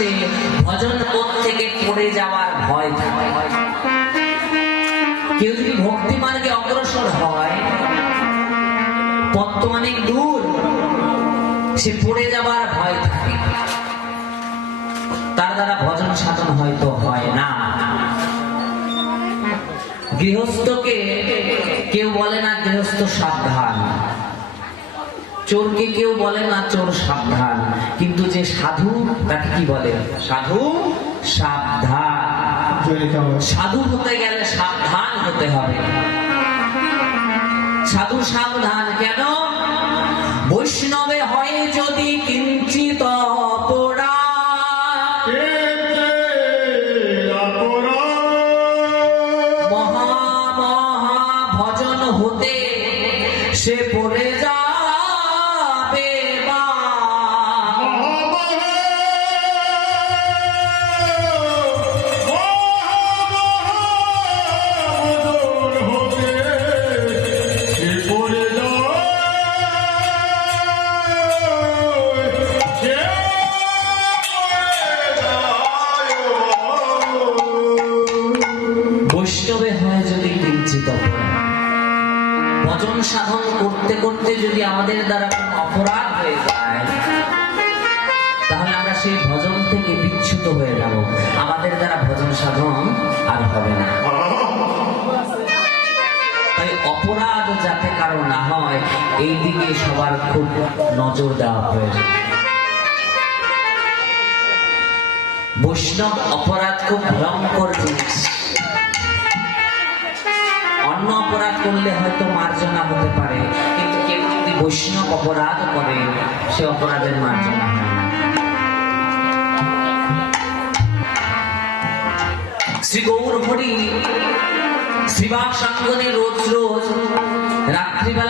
মানুষকে ভজন পথ থেকে পড়ে যাওয়ার ভয় থাকে। কেউ যদি ভক্তি মার্গে অগ্রসর হয়, পথ তো অনেক দূর, সে পড়ে যাবার ভয় থাকে, তার দ্বারা ভজন সাধন হয়তো হয় না। গৃহস্থকে কেউ বলে না গৃহস্থ সাবধান, চোরকে কেউ বলে না চোর সাবধান, কিন্তু যে সাধু তাকে কি বলে? সাধু সাবধান। সাধু হতে গেলে সাবধান হতে হবে। সাধু সাবধান কেন? বৈষ্ণবে হয় যদি কিঞ্চিত অপরাধ, মহা মহা ভজন হতে সে পড়ে যাবে বা। বৈষ্ণবে হয় যদি কিঞ্চিত অপরাধ, ভজন সাধন করতে করতে যদি আমাদের দ্বারা কোনো অপরাধ হয়ে যায়, তাহলে আমরা সেই ভজন থেকে বিচ্যুত হয়ে যাব, আমাদের দ্বারা ভজন সাধন আর হবে না। তাই অপরাধ যাতে কারো না হয়, এই দিকে সবার খুব নজর দেওয়া প্রয়োজন। বৈষ্ণব অপরাধ খুব ভয়ঙ্কর জিনিস। অন্য অপরাধ করলে হয়তো মার্জনা হতে পারে, কিন্তু কেউ যদি বৈষ্ণব অপরাধ করে, সে অপরাধের মার্জনা হয় না। শ্রী গৌর হরি শ্রীবাস আঙ্গনে রোজ রোজ রাত্রিবেলা